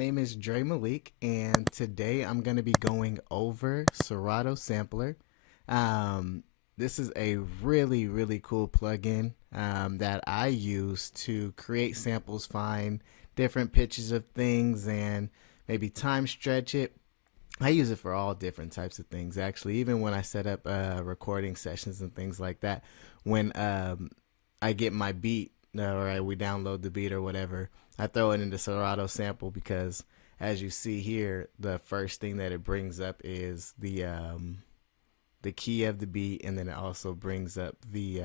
name is Malik, and today I'm going to be going over Serato Sampler. This is a really cool plugin that I use to create samples, find different pitches of things, and maybe time stretch it. I use it for all different types of things, actually, even when I set up recording sessions and things like that. When I get my beat, or we download the beat or whatever, I throw it into Serato sample because, as you see here, the first thing that it brings up is the key of the beat, and then it also brings up the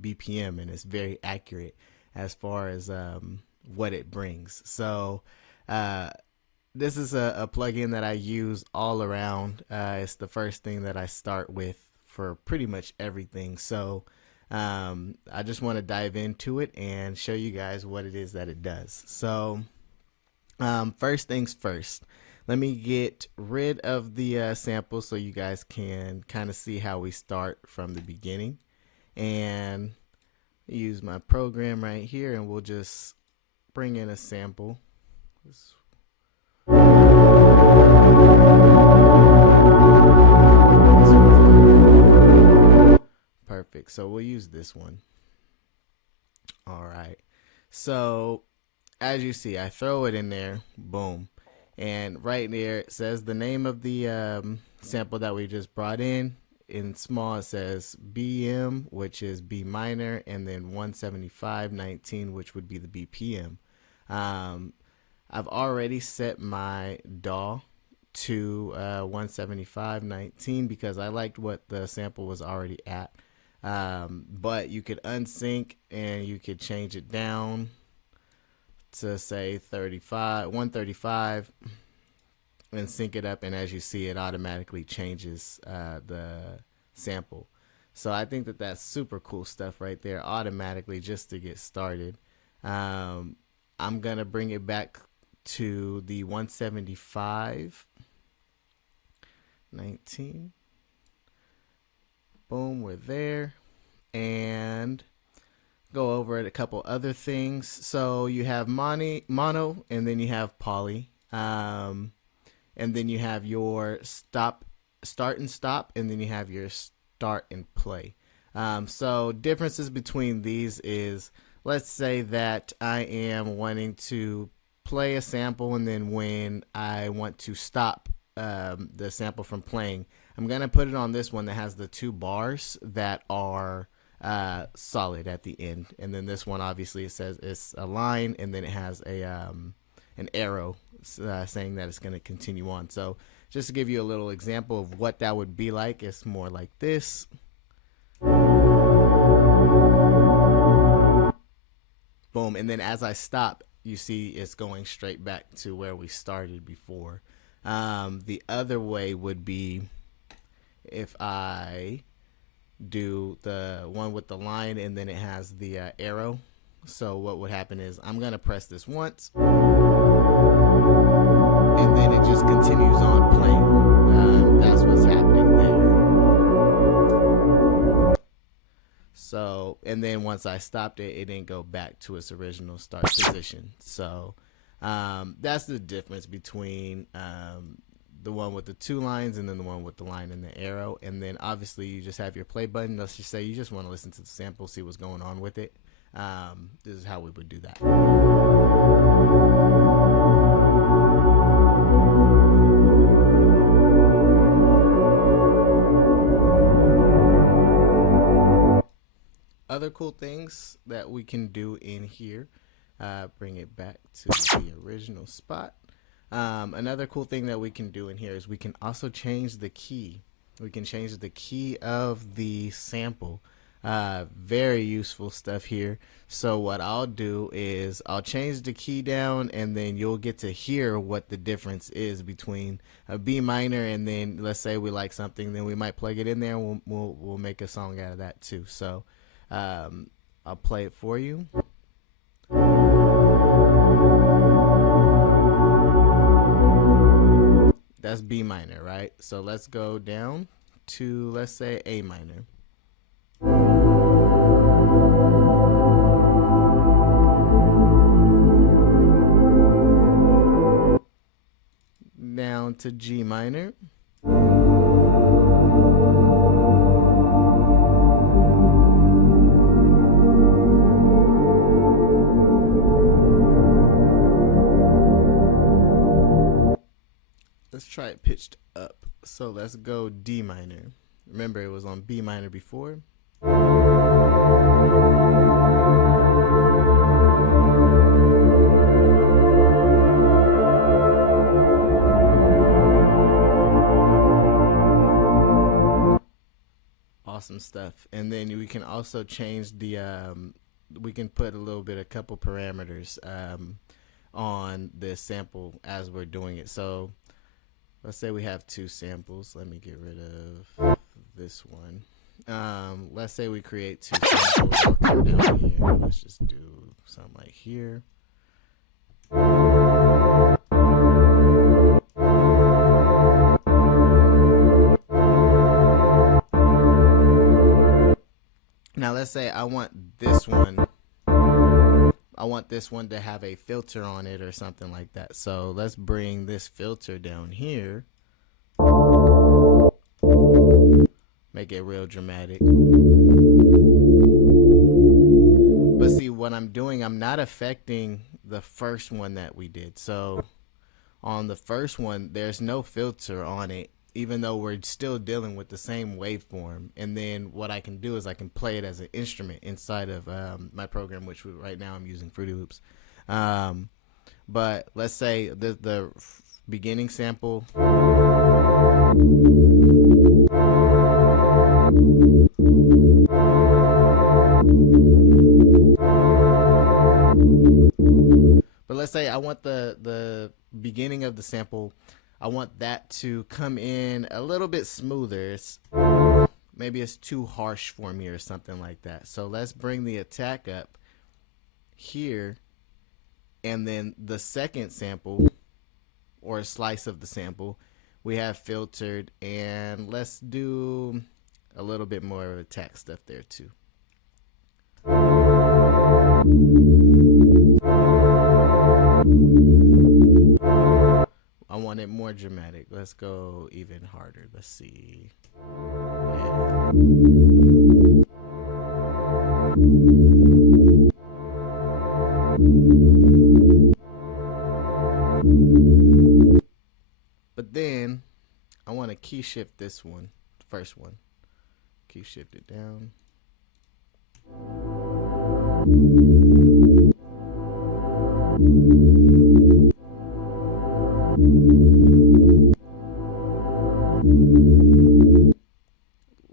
BPM, and it's very accurate as far as what it brings. So this is a plugin that I use all around. It's the first thing that I start with for pretty much everything. So I just want to dive into it and show you guys what it is that it does. So first things first, let me get rid of the sample so you guys can kind of see how we start from the beginning, and use my program right here, and we'll just bring in a sample. Perfect. So we'll use this one. All right. So as you see, I throw it in there. Boom. And right there it says the name of the sample that we just brought in. In small it says BM, which is B minor, and then 175.19, which would be the BPM. I've already set my DAW to 175.19 because I liked what the sample was already at. But you could unsync and you could change it down to say 135 and sync it up, and as you see, it automatically changes the sample. So I think that that's super cool stuff right there, automatically, just to get started. I'm gonna bring it back to the 175.19. Boom, we're there, and go over a couple other things. So you have mono, and then you have poly, and then you have your start and stop, and then you have your start and play. So differences between these is, let's say that I am wanting to play a sample, and then when I want to stop the sample from playing, I'm gonna put it on this one that has the two bars that are solid at the end, and then this one, obviously, it says it's a line, and then it has a an arrow saying that it's going to continue on. So just to give you a little example of what that would be like, it's more like this. Boom, and then as I stop, you see it's going straight back to where we started before. The other way would be if I do the one with the line, and then it has the arrow. So what would happen is I'm gonna press this once, and then it just continues on playing. That's what's happening there. So, and then once I stopped it, it didn't go back to its original start position. So that's the difference between the one with the two lines and then the one with the line and the arrow. And then obviously you just have your play button. Let's just say you just want to listen to the sample, see what's going on with it. This is how we would do that. Other cool things that we can do in here, bring it back to the original spot. Another cool thing that we can do in here is we can also change the key. We can change the key of the sample. Very useful stuff here. So what I'll do is I'll change the key down, and then you'll get to hear what the difference is between a B minor, and then let's say we like something, then we might plug it in there, and we'll make a song out of that too. So I'll play it for you. That's B minor, right? So let's go down to, let's say, A minor. down to G minor. Let's try it pitched up. So let's go D minor. Remember, it was on B minor before. Awesome stuff. And then we can also change the we can put a couple parameters on this sample as we're doing it. So let's say we have two samples. Let me get rid of this one. Let's say we create two samples. I'll come down here. Let's just do something like here. Now let's say I want this one. I want this one to have a filter on it or something like that. So let's bring this filter down here. Make it real dramatic. But see, what I'm doing, I'm not affecting the first one that we did. So on the first one, there's no filter on it, even though we're still dealing with the same waveform. And then what I can do is I can play it as an instrument inside of my program, which right now I'm using Fruity Loops. But let's say the beginning sample. But let's say I want the beginning of the sample, I want that to come in a little bit smoother. Maybe it's too harsh for me or something like that. So let's bring the attack up here, and then the second sample or a slice of the sample we have filtered, and let's do a little bit more of attack stuff there too. I want it more dramatic. Let's go even harder. Let's see. Yeah. But then I want to key shift this one, the first one. Key shift it down.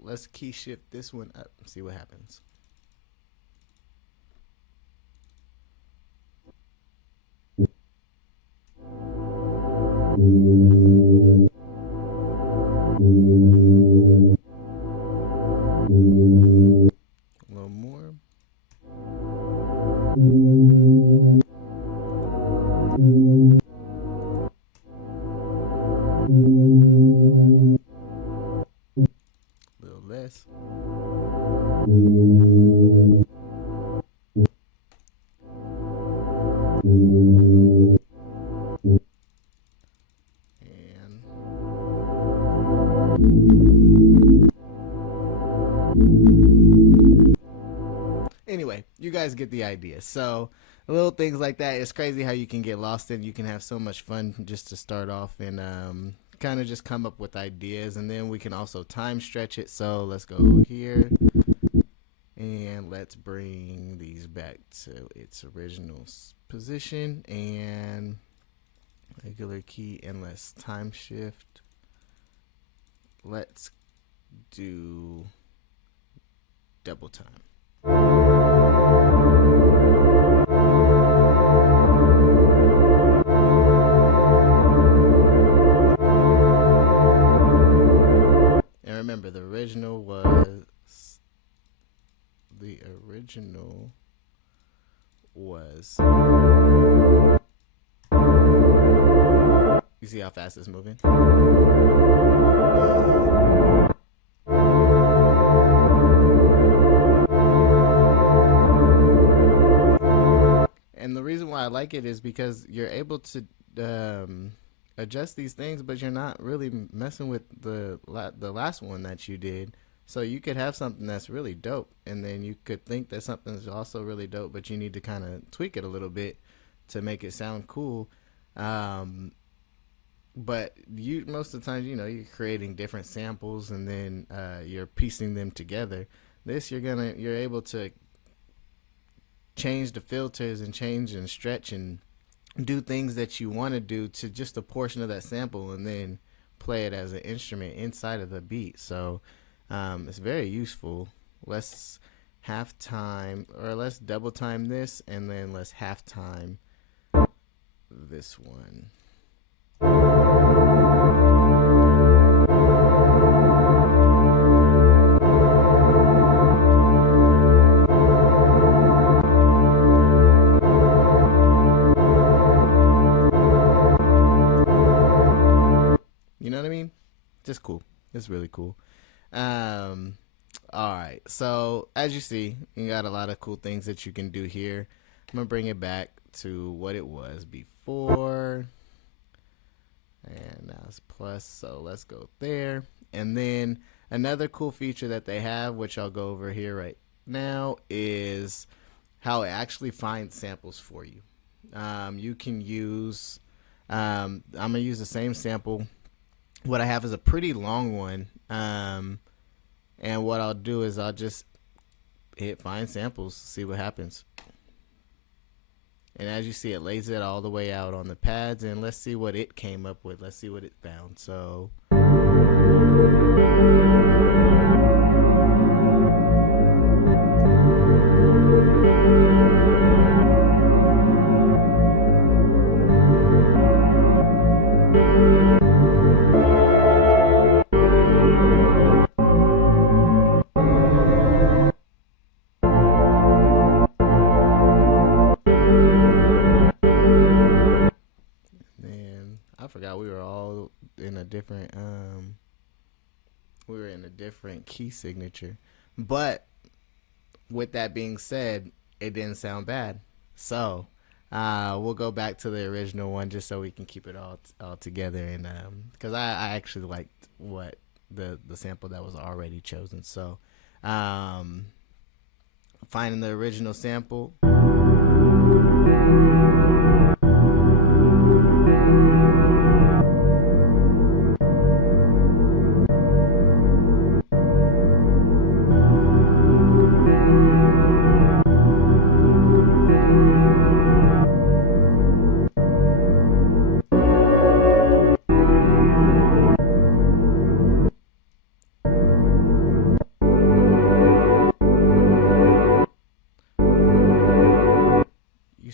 Let's key shift this one up and see what happens. A little more. A little less. Anyway, you guys get the idea. So little things like that, it's crazy how you can get lost in. You can have so much fun just to start off and kind of just come up with ideas, and then we can also time stretch it. So let's go here and let's bring these back to its original position, and regular key, and let's time shift. Let's do double time. And remember, the original was you see how fast it's moving? And the reason why I like it is because you're able to adjust these things, but you're not really messing with the last one that you did. So you could have something that's really dope, and then you could think that something is also really dope, but you need to kind of tweak it a little bit to make it sound cool. Um, but you most of the time, you're creating different samples, and then you're piecing them together. This you're able to change the filters and change and stretch and do things that you want to do to just a portion of that sample, and then play it as an instrument inside of the beat. So it's very useful. Let's half time, or let's double time this, and then let's half time this one. You know what I mean? Just cool. It's really cool. Um, all right. So as you see, you got a lot of cool things that you can do here. I'm gonna bring it back to what it was before, and now it's plus. So let's go there. And then another cool feature that they have, which I'll go over here right now, is how it actually finds samples for you. You can use. I'm gonna use the same sample. What I have is a pretty long one. And what I'll do is I'll just hit find samples, see what happens. And as you see, it lays it all the way out on the pads, and let's see what it came up with. Let's see what it found. So I forgot we were all in a different key signature. But with that being said, it didn't sound bad. So we'll go back to the original one just so we can keep it all together, and because I actually liked what the sample that was already chosen. So finding the original sample.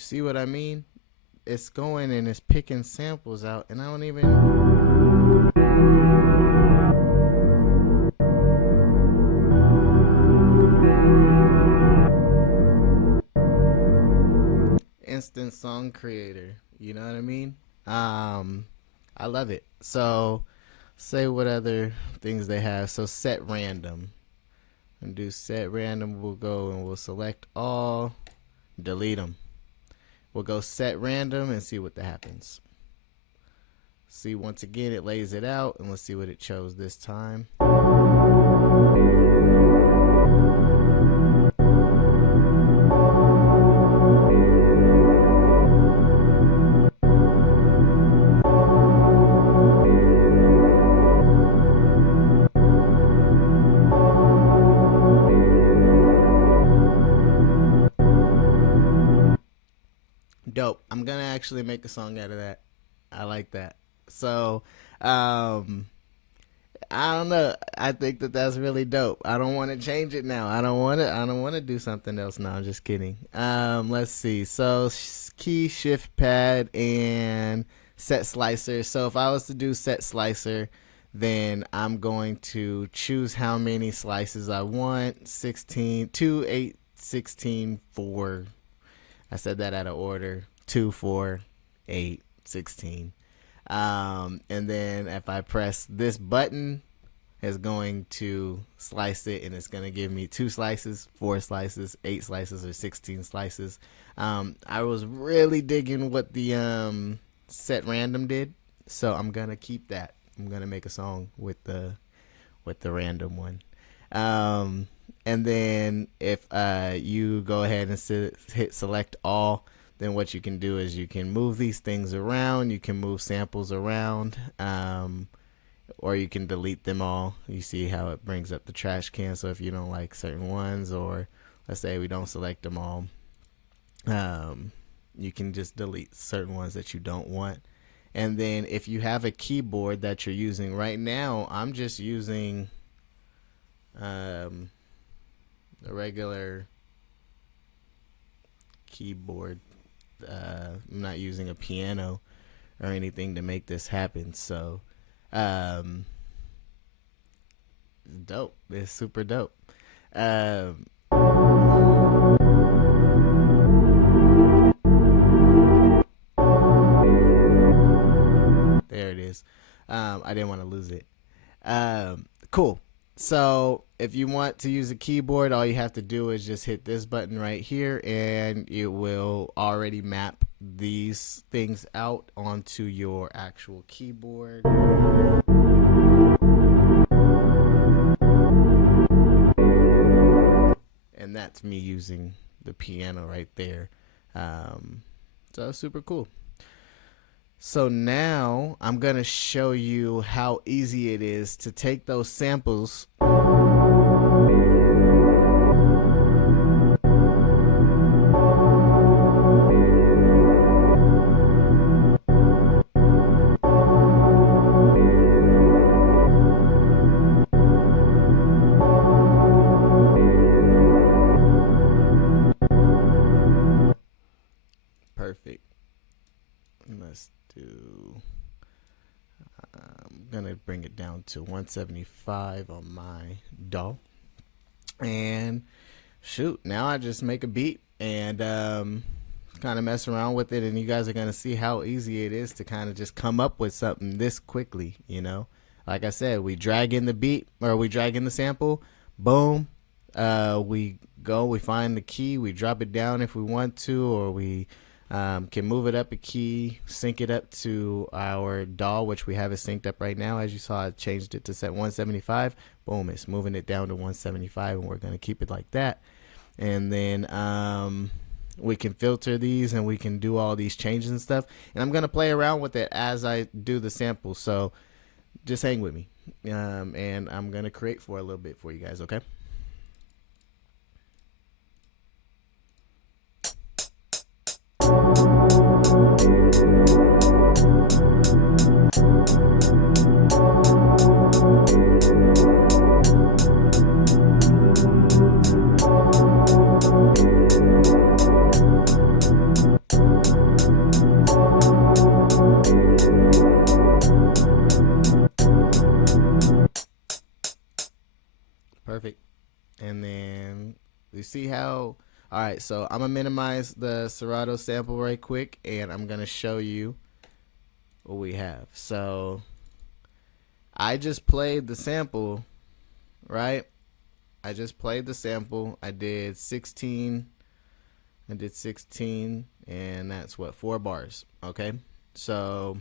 See what I mean? It's going and it's picking samples out, and I don't even. Instant song creator. You know what I mean? I love it. So, say what other things they have. So, set random. And do set random. We'll go and we'll select all, delete them. We'll go set random and see what that happens. See, once again, it lays it out, and let's see what it chose this time. Dope. I'm gonna actually make a song out of that. I like that. So I don't know, I think that that's really dope. I don't want to change it now. I don't want to do something else now. I'm just kidding. Let's see. So key, shift pad, and set slicer. So if I was to do set slicer, then I'm going to choose how many slices I want. 16, 2, 8, 16, 4. I said that out of order. 2, 4, 8, 16. And then if I press this button, it's going to slice it, and it's going to give me 2 slices, 4 slices, 8 slices, or 16 slices. I was really digging what the set random did. So I'm gonna keep that. I'm gonna make a song with the random one. Um, and then if you go ahead and hit select all, then what you can do is you can move these things around. You can move samples around, or you can delete them all. You see how it brings up the trash can. So if you don't like certain ones, or let's say we don't select them all, you can just delete certain ones that you don't want. And then if you have a keyboard that you're using right now, I'm just using the regular keyboard. I'm not using a piano or anything to make this happen. So dope. It's super dope. There it is. I didn't want to lose it. Cool. So if you want to use a keyboard, all you have to do is just hit this button right here, and it will already map these things out onto your actual keyboard. And that's me using the piano right there. So super cool. So now I'm going to show you how easy it is to take those samples perfect. Let's do, I'm gonna bring it down to 175 on my DAW, and shoot, now I just make a beat and kind of mess around with it, and you guys are gonna see how easy it is to kind of just come up with something this quickly. You know, like I said, we drag in the beat, or we drag in the sample, boom, we find the key, we drop it down if we want to, or we can move it up a key, sync it up to our DAW, which we have it synced up right now. As you saw, I changed it to set 175. Boom, it's moving it down to 175, and we're going to keep it like that. And then we can filter these, and we can do all these changes and stuff. And I'm going to play around with it as I do the sample. So just hang with me. And I'm going to create for a little bit for you guys, okay? Perfect. And then you see how, all right, so I'm gonna minimize the Serato sample right quick, and I'm gonna show you what we have. So I just played the sample, right? I just played the sample. I did 16, and that's what, 4 bars. Okay, so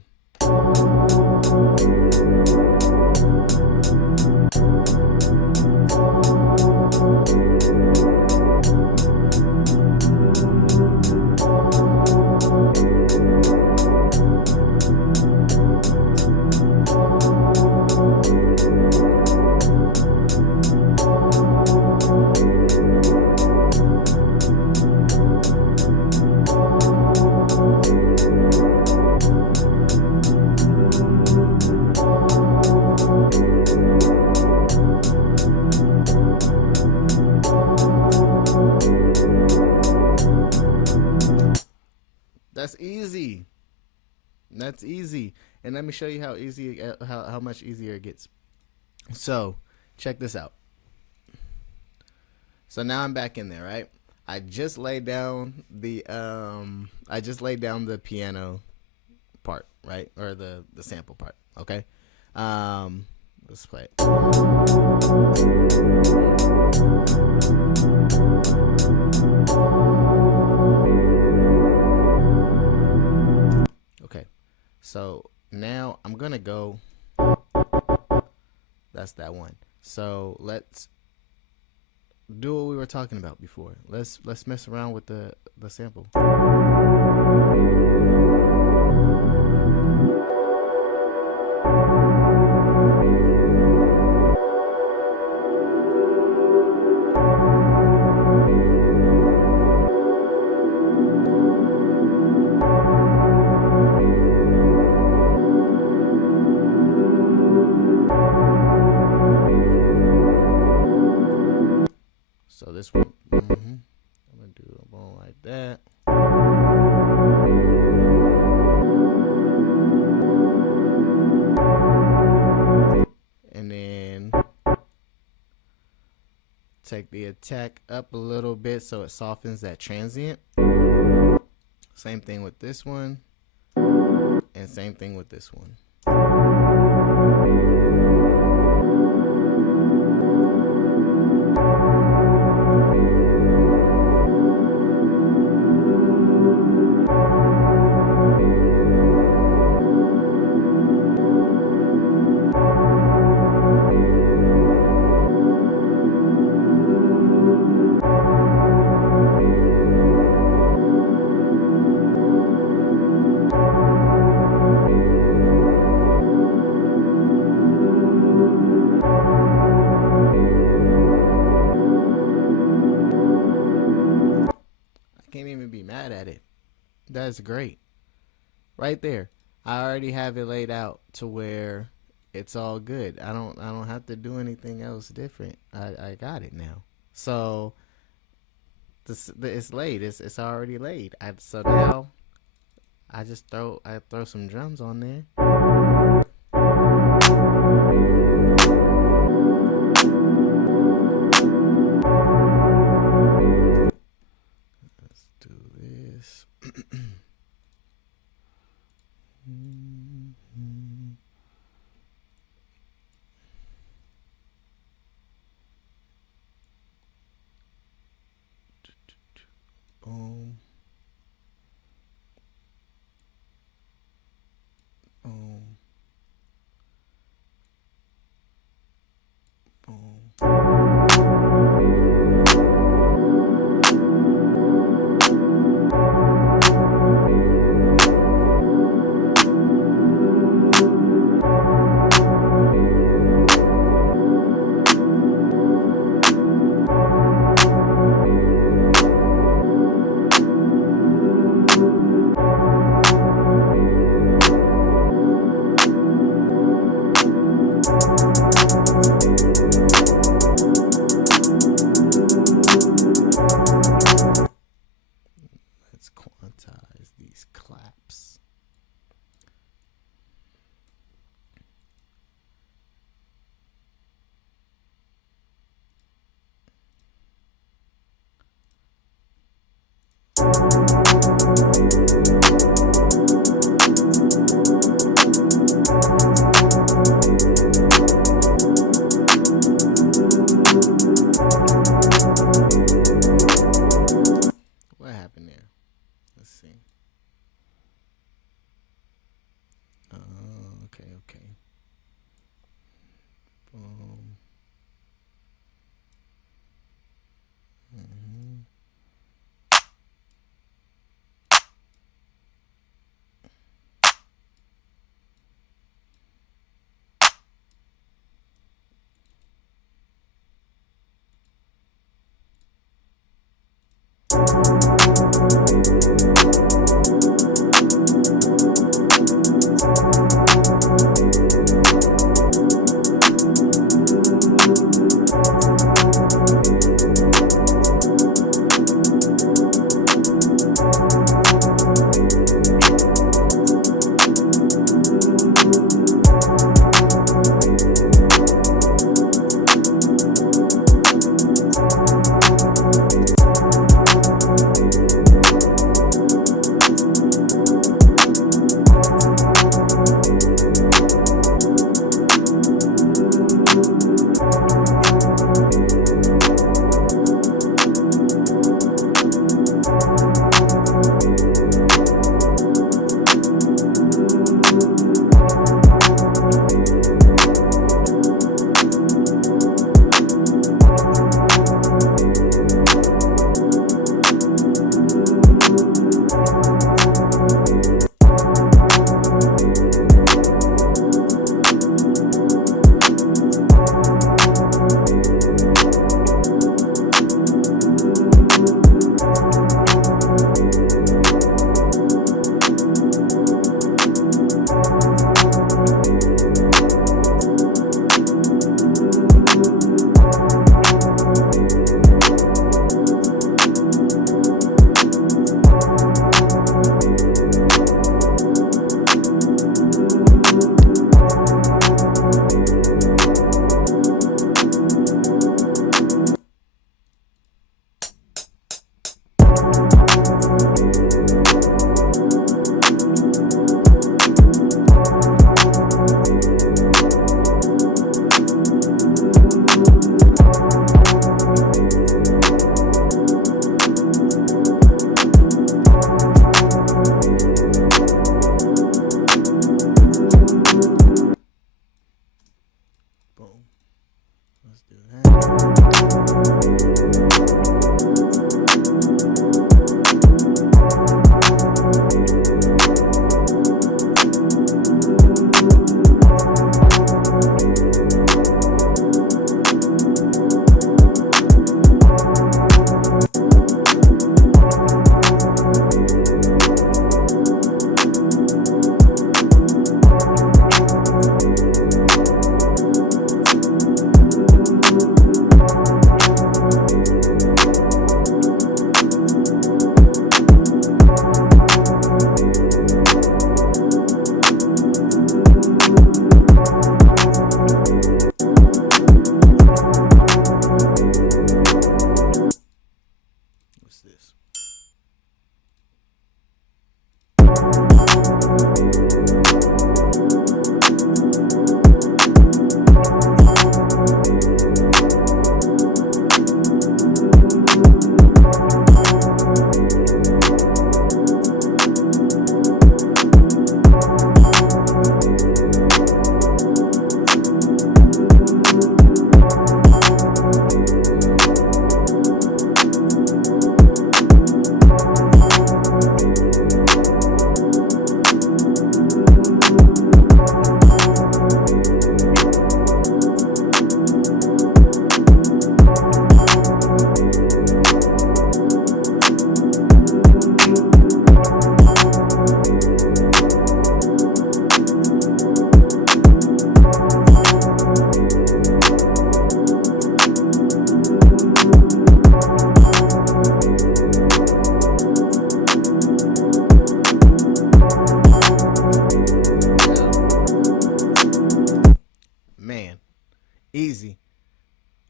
that's easy. That's easy. And let me show you how easy, how much easier it gets. So check this out. So now I'm back in there, right? I just laid down the piano part, right? Or the sample part, okay? Let's play it. Okay. So now gonna go. That's that one. So let's do what we were talking about before. Let's mess around with the sample. So this one, I'm gonna do a bone like that. And then take the attack up a little bit so it softens that transient. Same thing with this one, and same thing with this one. Can't even be mad at it. That's great. Right there. I already have it laid out to where it's all good. I don't have to do anything else different. I got it now. So it's laid. It's already laid. So now I just throw some drums on there. Let's do this. Boom. Boom.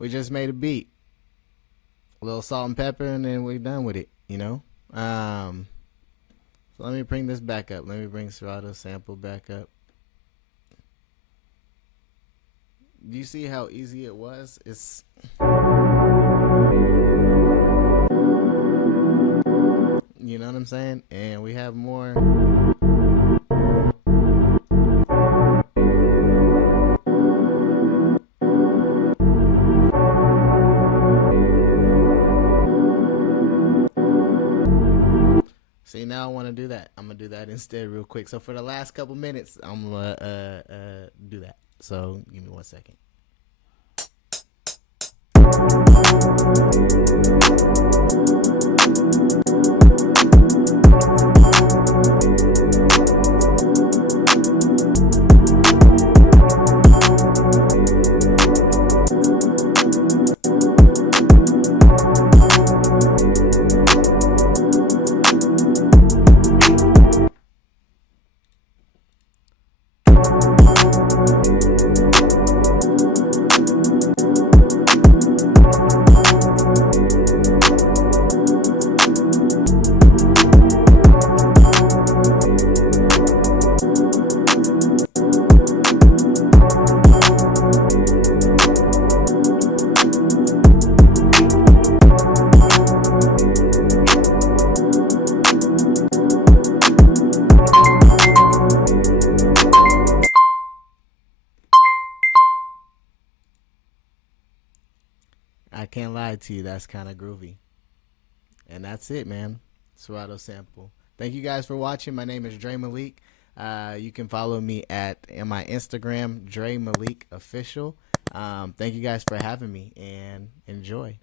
we just made a beat, a little salt and pepper, and then we're done with it. So let me bring this back up. Let me bring Serato sample back up. Do you see how easy it was? It's you know what I'm saying? And we have more. See, now I want to do that. I'm going to do that instead real quick. So for the last couple minutes, I'm going to do that. So give me 1 second. I can't lie to you, that's kind of groovy. And that's it, man. Serato sample. Thank you guys for watching. My name is Dre Malik. You can follow me at my Instagram, Dre Malik Official. Thank you guys for having me, and enjoy.